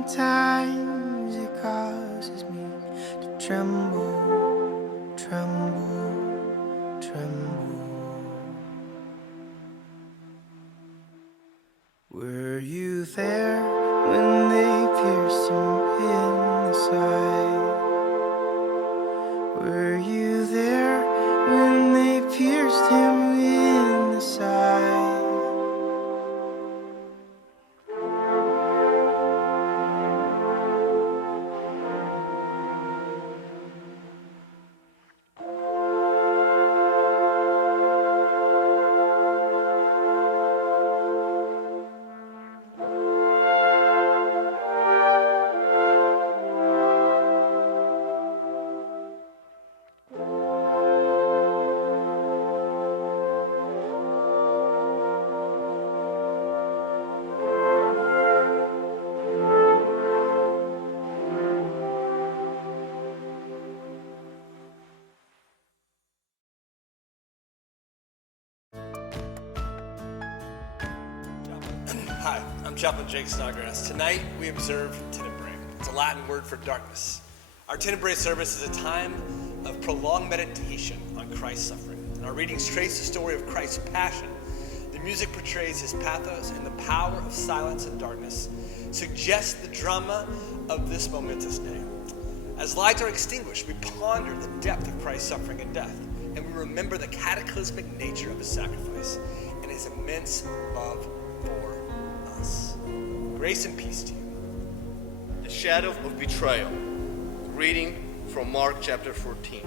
Sometimes it causes me to tremble, tremble, tremble. Were you there when they pierced him in the side? Were you there when they pierced him in the side? Hi, I'm Chaplain Jake Snodgrass. Tonight we observe Tenebrae. It's a Latin word for darkness. Our Tenebrae service is a time of prolonged meditation on Christ's suffering. And our readings trace the story of Christ's passion. The music portrays his pathos, and the power of silence and darkness suggests the drama of this momentous day. As lights are extinguished, we ponder the depth of Christ's suffering and death, and we remember the cataclysmic nature of his sacrifice and his immense love for us. Grace and peace to you. The shadow of betrayal. Reading from Mark chapter 14.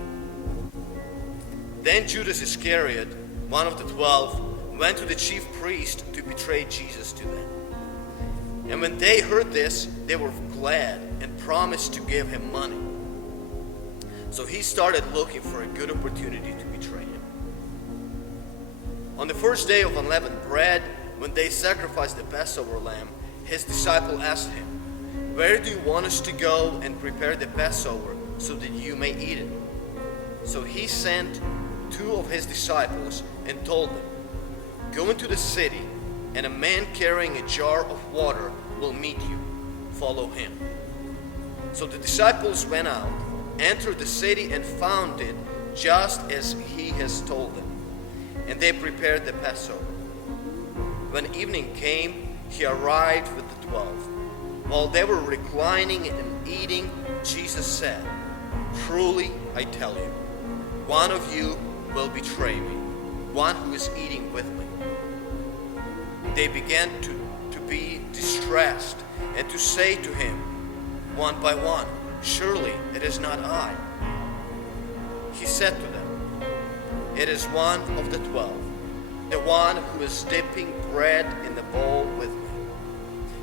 Then Judas Iscariot, one of the 12, went to the chief priest to betray Jesus to them. And when they heard this, they were glad and promised to give him money. So he started looking for a good opportunity to betray him. On the first day of unleavened bread, when they sacrificed the Passover lamb, his disciple asked him, "Where do you want us to go and prepare the Passover so that you may eat it?" So he sent 2 of his disciples and told them, "Go into the city, and a man carrying a jar of water will meet you. Follow him." So the disciples went out, entered the city, and found it just as he has told them. And they prepared the Passover. When evening came, he arrived with the 12. While they were reclining and eating, Jesus said, "Truly, I tell you, one of you will betray me, one who is eating with me." They began to be distressed and to say to him, one by one, "Surely it is not I." He said to them, "It is one of the 12, the one who is dipping bread in the bowl with me.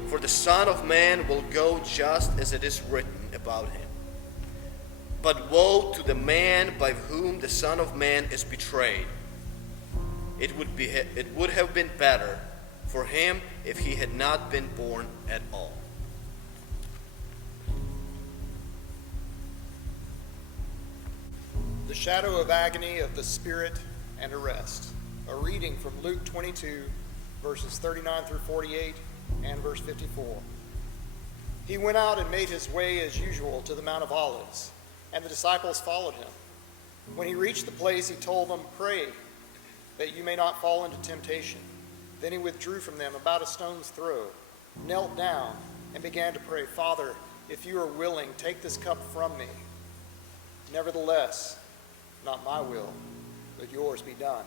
For the Son of Man will go just as it is written about him. But woe to the man by whom the Son of Man is betrayed. It would have been better for him if he had not been born at all." The shadow of agony of the Spirit and arrest. A reading from Luke 22, verses 39 through 48 and verse 54. He went out and made his way as usual to the Mount of Olives, and the disciples followed him. When he reached the place, he told them, "Pray that you may not fall into temptation." Then he withdrew from them about a stone's throw, knelt down, and began to pray, "Father, if you are willing, take this cup from me. Nevertheless, not my will, but yours be done."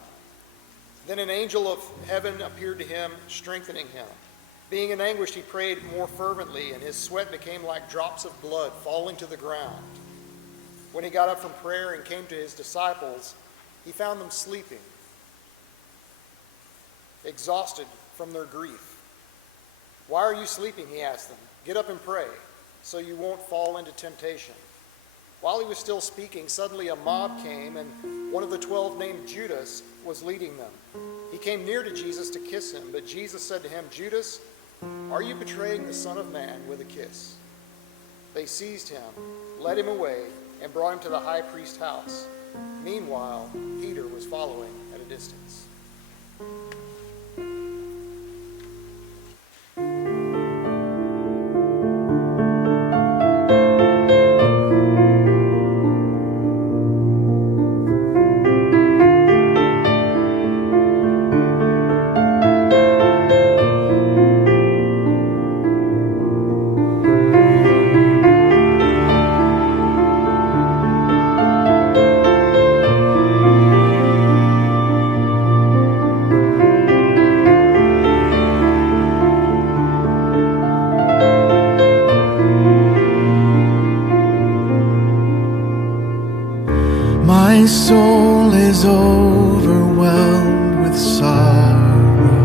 Then an angel of heaven appeared to him, strengthening him. Being in anguish, he prayed more fervently, and his sweat became like drops of blood falling to the ground. When he got up from prayer and came to his disciples, he found them sleeping, exhausted from their grief. "Why are you sleeping?" he asked them. "Get up and pray, so you won't fall into temptation." While he was still speaking, suddenly a mob came, and one of the 12 named Judas was leading them. He came near to Jesus to kiss him, but Jesus said to him, "Judas, are you betraying the Son of Man with a kiss?" They seized him, led him away, and brought him to the high priest's house. Meanwhile, Peter was following at a distance. is overwhelmed with sorrow.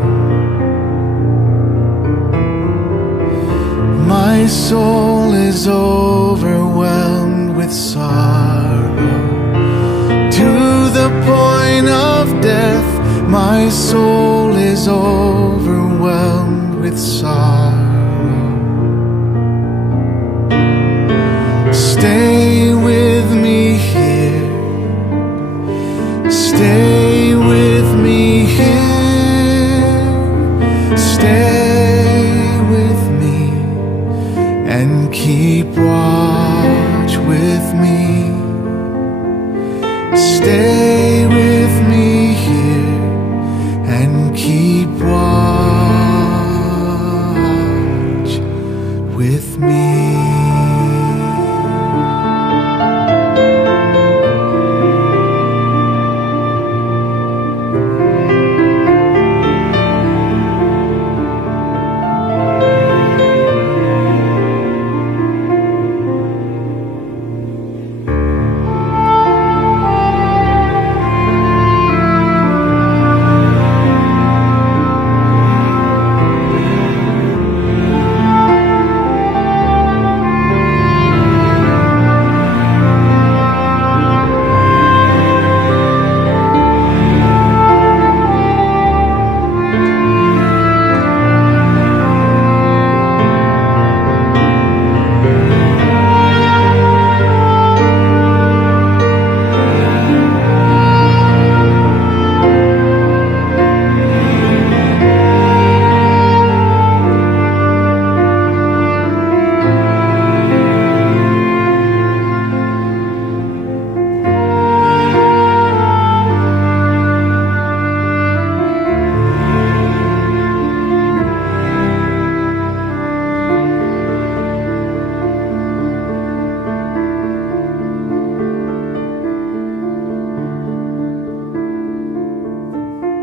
My soul is overwhelmed with sorrow. To the point of death, my soul is overwhelmed with sorrow. Stay with me here. Stay with me here. Stay with me and keep watch with me. Stay with me here and keep watch with me.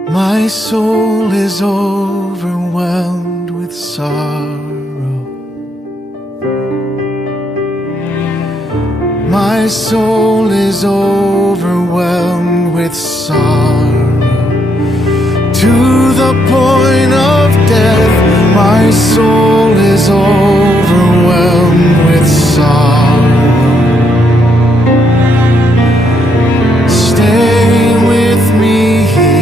My soul is overwhelmed with sorrow. My soul is overwhelmed with sorrow. To the point of death, my soul is overwhelmed with sorrow. Stay with me here.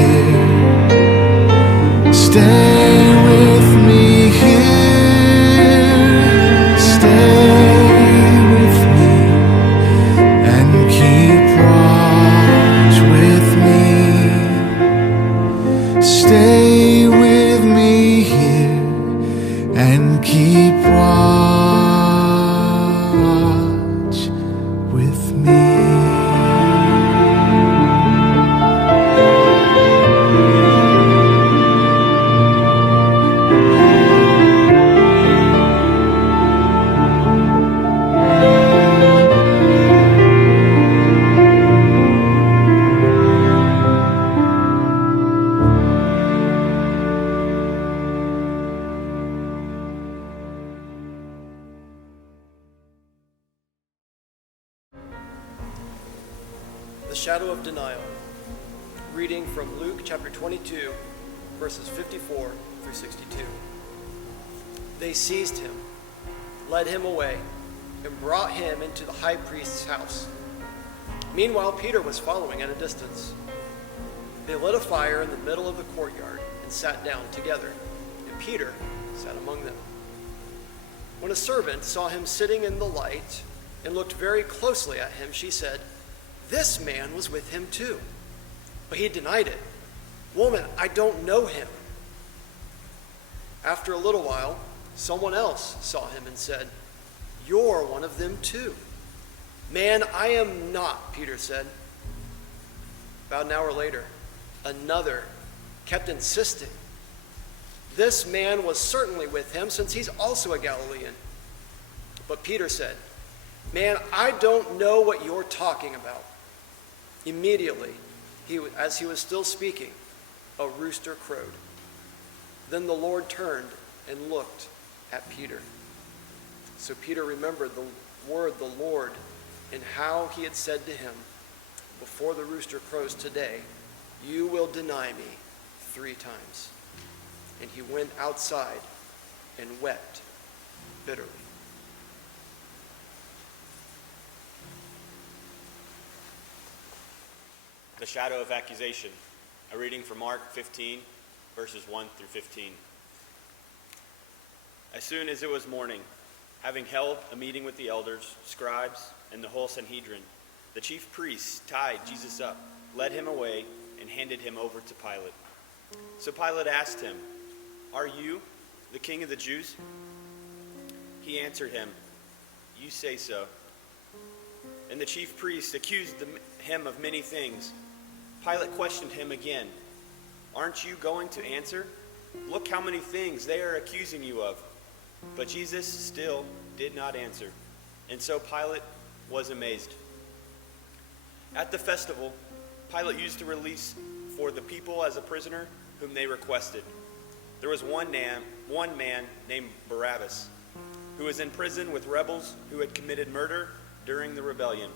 Stay with me here. Stay with me and keep watch with me. Stay with me here and keep watch with me. The shadow of denial. Reading from Luke chapter 22, verses 54 through 62. They seized him, led him away, and brought him into the high priest's house. Meanwhile, Peter was following at a distance. They lit a fire in the middle of the courtyard and sat down together, and Peter sat among them. When a servant saw him sitting in the light and looked very closely at him, she said, "This man was with him too." But he denied it. "Woman, I don't know him." After a little while, someone else saw him and said, "You're one of them too." "Man, I am not," Peter said. About an hour later, another kept insisting, "This man was certainly with him, since he's also a Galilean." But Peter said, "Man, I don't know what you're talking about." Immediately, as he was still speaking, a rooster crowed. Then the Lord turned and looked at Peter. So Peter remembered the word of the Lord and how he had said to him, before the rooster crows today, you will deny me 3 times. And he went outside and wept bitterly. The shadow of accusation. A reading from Mark 15, verses 1 through 15. As soon as it was morning, having held a meeting with the elders, scribes, and the whole Sanhedrin, the chief priests tied Jesus up, led him away, and handed him over to Pilate. So Pilate asked him, "Are you the king of the Jews?" He answered him, "You say so." And the chief priests accused him of many things. Pilate questioned him again. "Aren't you going to answer? Look how many things they are accusing you of." But Jesus still did not answer. And so Pilate was amazed. At the festival, Pilate used to release for the people as a prisoner whom they requested. There was one man named Barabbas, who was in prison with rebels who had committed murder during the rebellion.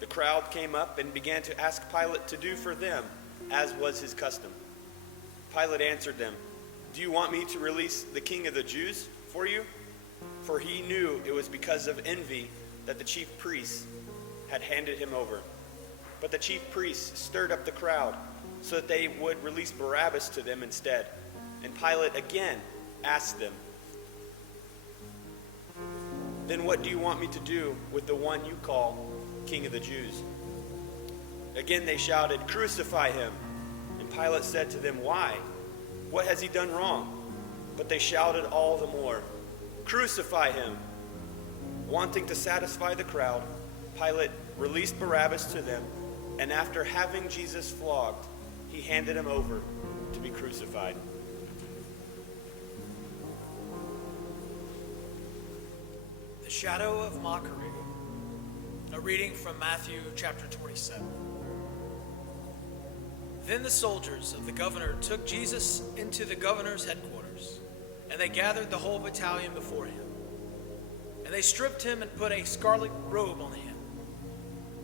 The crowd came up and began to ask Pilate to do for them as was his custom. Pilate answered them, "Do you want me to release the king of the Jews for you?" For he knew it was because of envy that the chief priests had handed him over. But the chief priests stirred up the crowd so that they would release Barabbas to them instead. And Pilate again asked them, "Then what do you want me to do with the one you call King of the Jews?" Again they shouted, "Crucify him!" And Pilate said to them, "Why? What has he done wrong?" But they shouted all the more, "Crucify him!" Wanting to satisfy the crowd, Pilate released Barabbas to them, and after having Jesus flogged, he handed him over to be crucified. The shadow of mockery. A reading from Matthew chapter 27. Then the soldiers of the governor took Jesus into the governor's headquarters, and they gathered the whole battalion before him. And they stripped him and put a scarlet robe on him,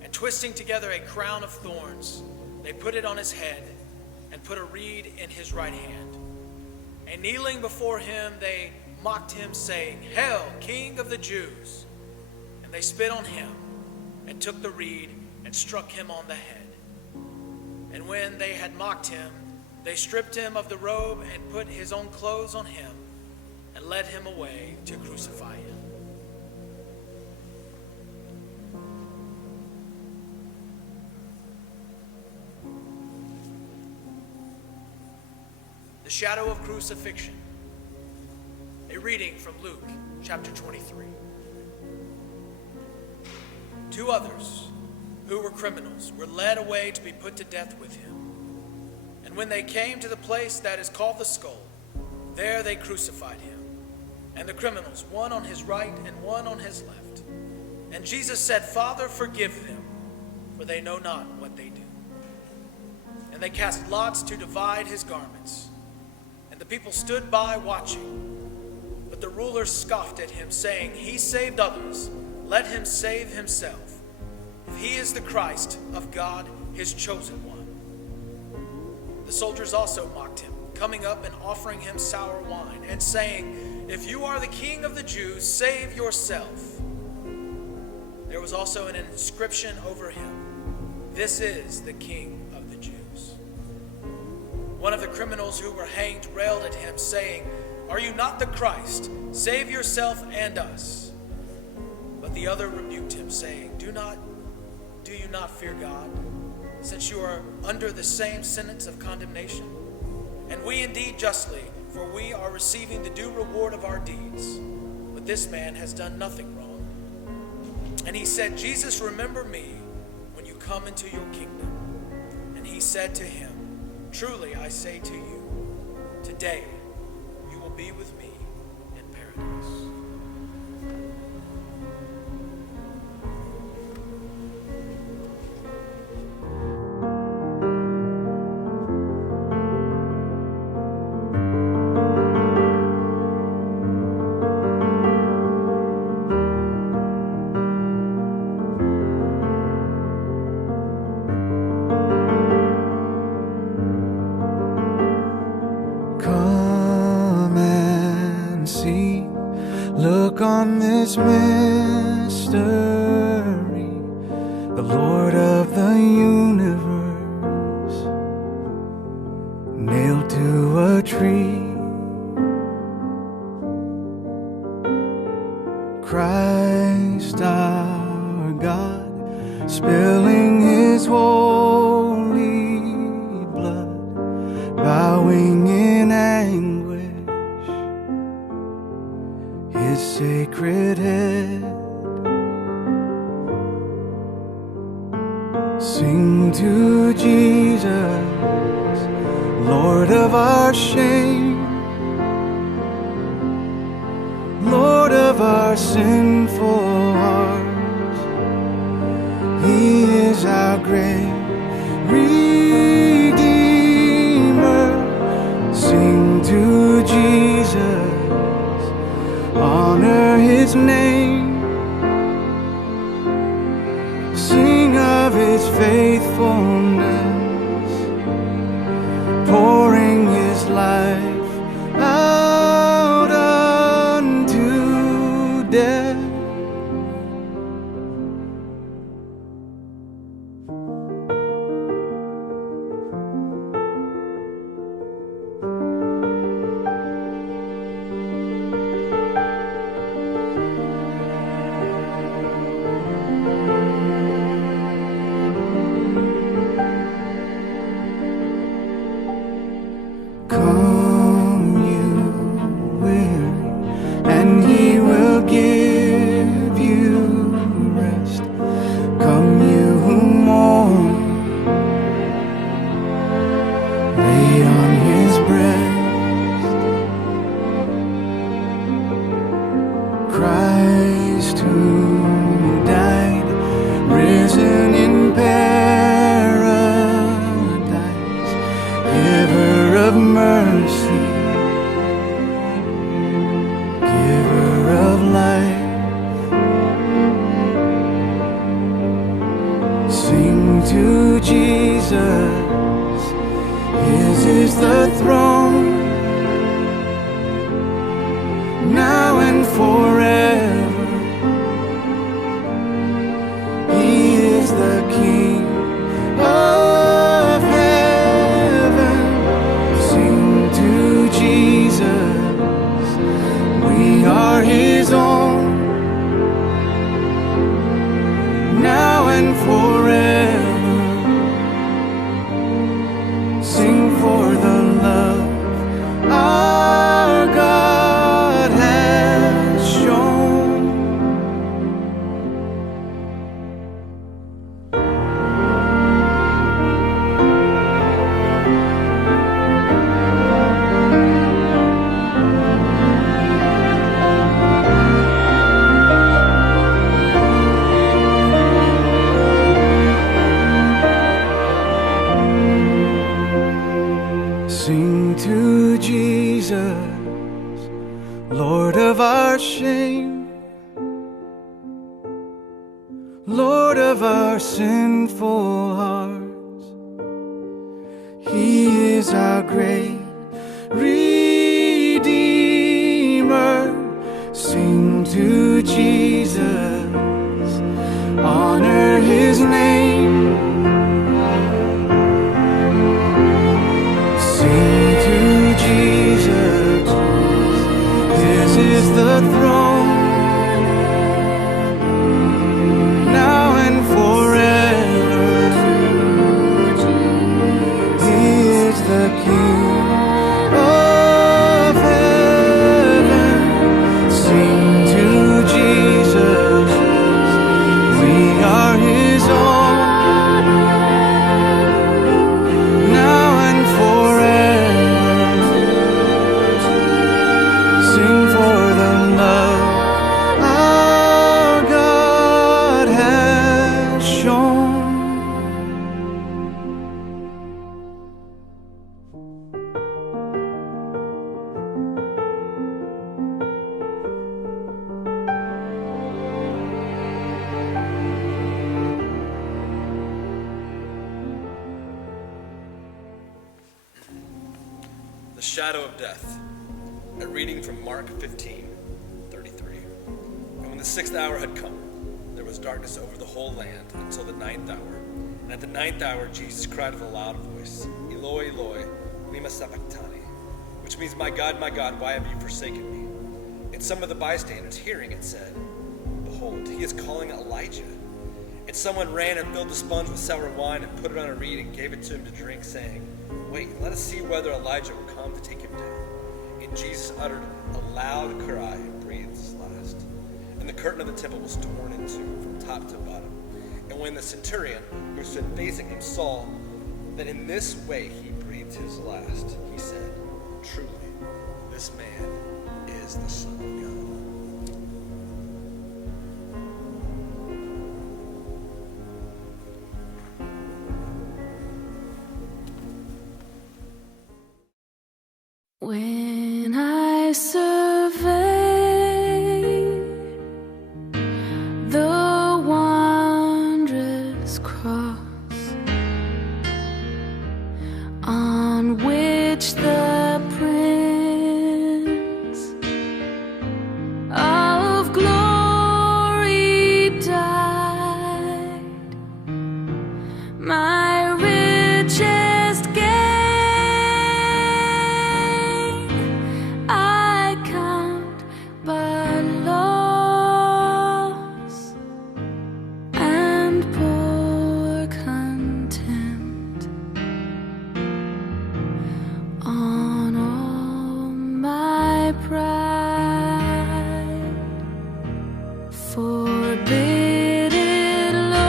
and twisting together a crown of thorns, they put it on his head and put a reed in his right hand. And kneeling before him, they mocked him, saying, "Hail, King of the Jews!" And they spit on him and took the reed and struck him on the head. And when they had mocked him, they stripped him of the robe and put his own clothes on him and led him away to crucify him. The shadow of crucifixion. A reading from Luke chapter 23. 2 others, who were criminals, were led away to be put to death with him. And when they came to the place that is called the Skull, there they crucified him, and the criminals, one on his right and one on his left. And Jesus said, "Father, forgive them, for they know not what they do." And they cast lots to divide his garments. And the people stood by watching. But the rulers scoffed at him, saying, "He saved others. Let him save himself, if he is the Christ of God, his chosen one." The soldiers also mocked him, coming up and offering him sour wine, and saying, "If you are the King of the Jews, save yourself." There was also an inscription over him, "This is the King of the Jews." One of the criminals who were hanged railed at him, saying, "Are you not the Christ? Save yourself and us." But the other rebuked him, saying, Do you not fear God, since you are under the same sentence of condemnation? And we indeed justly, for we are receiving the due reward of our deeds. But this man has done nothing wrong. And he said, "Jesus, remember me when you come into your kingdom." And he said to him, "Truly I say to you, today you will be with me in paradise." Look on this mystery, the Lord of the universe, nailed to a tree. Christ our God, spilling his holy blood, bowing in anguish, his sacred head. Sing to Jesus, Lord of our shame, Lord of our sinful hearts. He is our great Redeemer. Sing to Jesus, honor his name. Sing of his faithfulness, pouring his life out unto death. Come, you weary, and he will give you rest. Come, you who mourn, lay on his breast. Christ who died, risen in paradise, giver of mercy, giver of life. Sing to Jesus, his is the throne, now and forever. He is the King of heaven. Sing to Jesus, we are his own, now and forever. Sing for the love our God has shown. Sing to Jesus, Lord of our shame, Lord of our sinful hearts. He is our great Redeemer. Sing to Jesus, honor his name. Sing to Jesus, his is the throne, now and forever. He is the King of heaven. Sing to Jesus, we are his own, now and forever. Sing for the love our God has shown. The shadow of death. A reading from Mark 15:33. 6th hour had come, there was darkness over the whole land until the 9th hour. And at the 9th hour, Jesus cried with a loud voice, Eloi, Eloi, lema sabachthani, which means, my God, why have you forsaken me? And some of the bystanders, hearing it, said, Behold, he is calling Elijah. And someone ran and filled the sponge with sour wine and put it on a reed and gave it to him to drink, saying, Wait, let us see whether Elijah will come to take him down. And Jesus uttered a loud cry and breathed his last. And the curtain of the temple was torn in two from top to bottom. And when the centurion, who stood facing him, saw that in this way he breathed his last, he said, Truly, this man is the Son of God. When I survey the wondrous cross on which the Prince of Glory died, my richest gain I count but loss, and poor contempt on all my pride. Forbid it, Lord,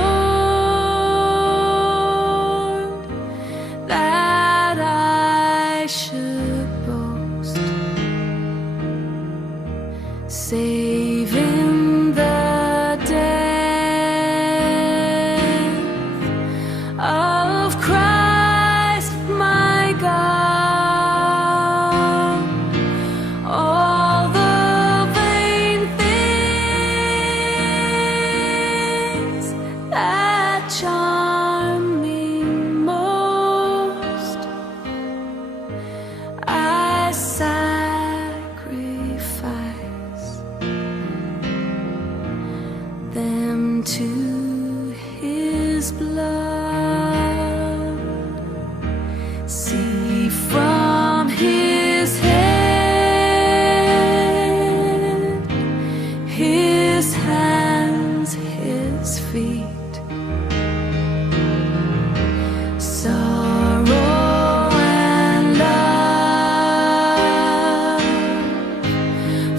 that I should boast, save in the death of Christ my God. All the vain things that charm me most, I sacrifice them to his blood. See from his head, his hands, his feet, sorrow and love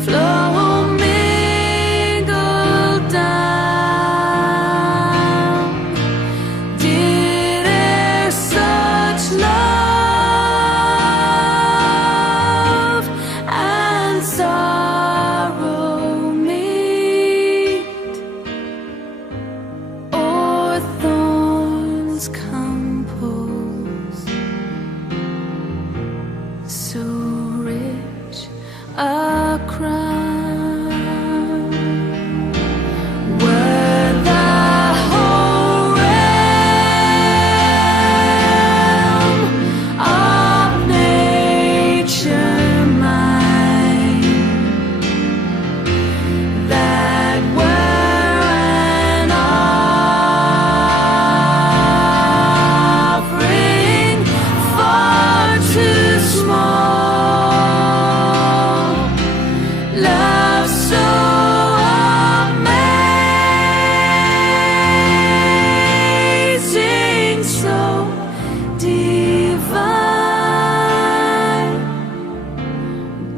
flow mingled down. Did e'er such love and sorrow meet, or thorns compose so rich a crown? Were the whole realm of nature mine, that were an offering far too small. Love so amazing, so divine,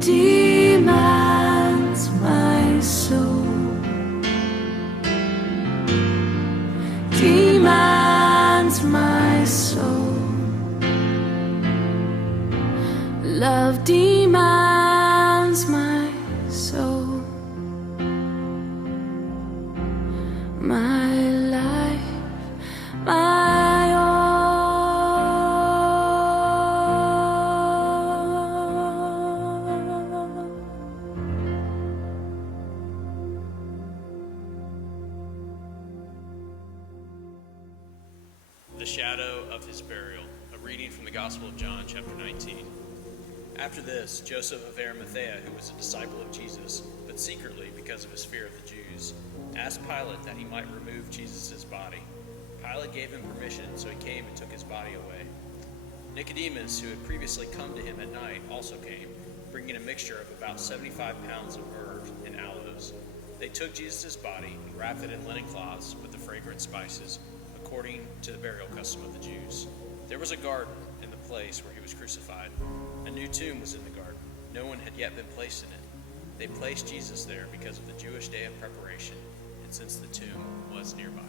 demands my soul, demands my soul. Love demands my soul, my life, my all. The shadow of his burial. A reading from the Gospel of John, chapter 19. After this, Joseph of Arimathea, who was a disciple of Jesus, but secretly, because of his fear of the Jews, asked Pilate that he might remove Jesus' body. Pilate gave him permission, so he came and took his body away. Nicodemus, who had previously come to him at night, also came, bringing a mixture of about 75 pounds of myrrh and aloes. They took Jesus' body and wrapped it in linen cloths with the fragrant spices, according to the burial custom of the Jews. There was a garden in the place where he was crucified. A new tomb was in the garden. No one had yet been placed in it. They placed Jesus there because of the Jewish day of preparation, and since the tomb was nearby.